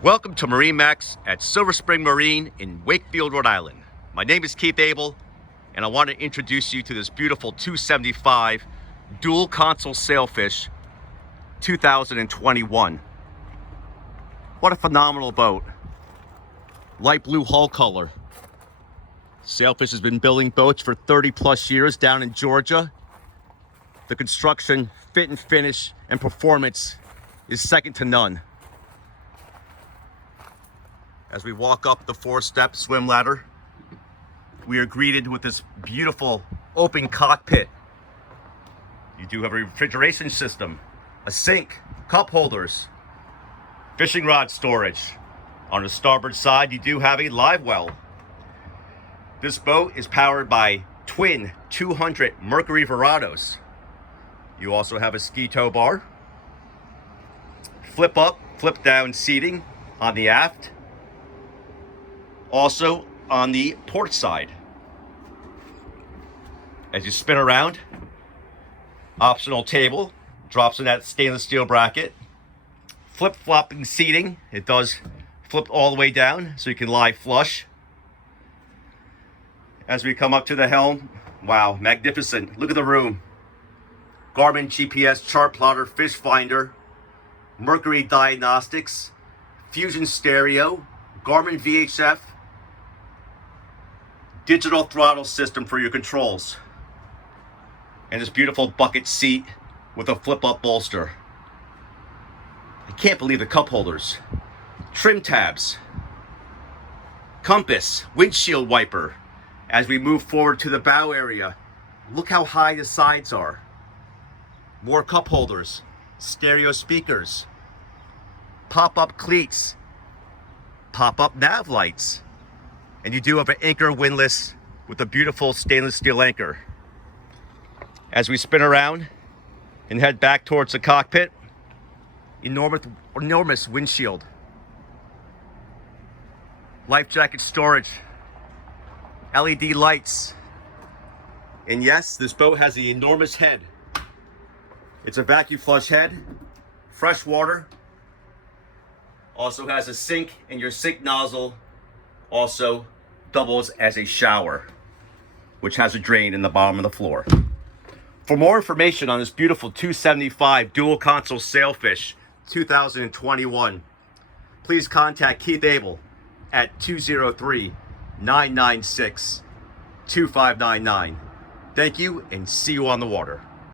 Welcome to MarineMax at Silver Spring Marine in Wakefield, Rhode Island. My name is Keith Abel, and I want to introduce you to this beautiful 275 dual console Sailfish 2021. What a phenomenal boat. Light blue hull color. Sailfish has been building boats for 30 plus years down in Georgia. The construction, fit and finish, and performance is second to none. As we walk up the 4-step swim ladder, we are greeted with this beautiful open cockpit. You do have a refrigeration system, a sink, cup holders, fishing rod storage. On the starboard side, you do have a live well. This boat is powered by twin 200 Mercury Verados. You also have a ski tow bar, flip up, flip down seating on the aft. Also on the port side. As you spin around, optional table drops in that stainless steel bracket. Flip-flopping seating, it does flip all the way down so you can lie flush. As we come up to the helm, wow, magnificent. Look at the room. Garmin GPS chart plotter, fish finder, Mercury diagnostics, Fusion stereo, Garmin VHF, digital throttle system for your controls, and this beautiful bucket seat with a flip-up bolster. I can't believe the cup holders, trim tabs, compass, windshield wiper. As we move forward to the bow area, look how high the sides are. More cup holders, stereo speakers, pop-up cleats, pop-up nav lights. And you do have an anchor windlass with a beautiful stainless steel anchor. As we spin around and head back towards the cockpit, enormous windshield, life jacket storage, LED lights, and yes, this boat has an enormous head. It's a vacuum flush head, fresh water, also has a sink, and your sink nozzle also doubles as a shower, which has a drain in the bottom of the floor. For more information on this beautiful 275 dual console Sailfish 2021, please contact Keith Abel at 203-996-2599. Thank you, and see you on the water.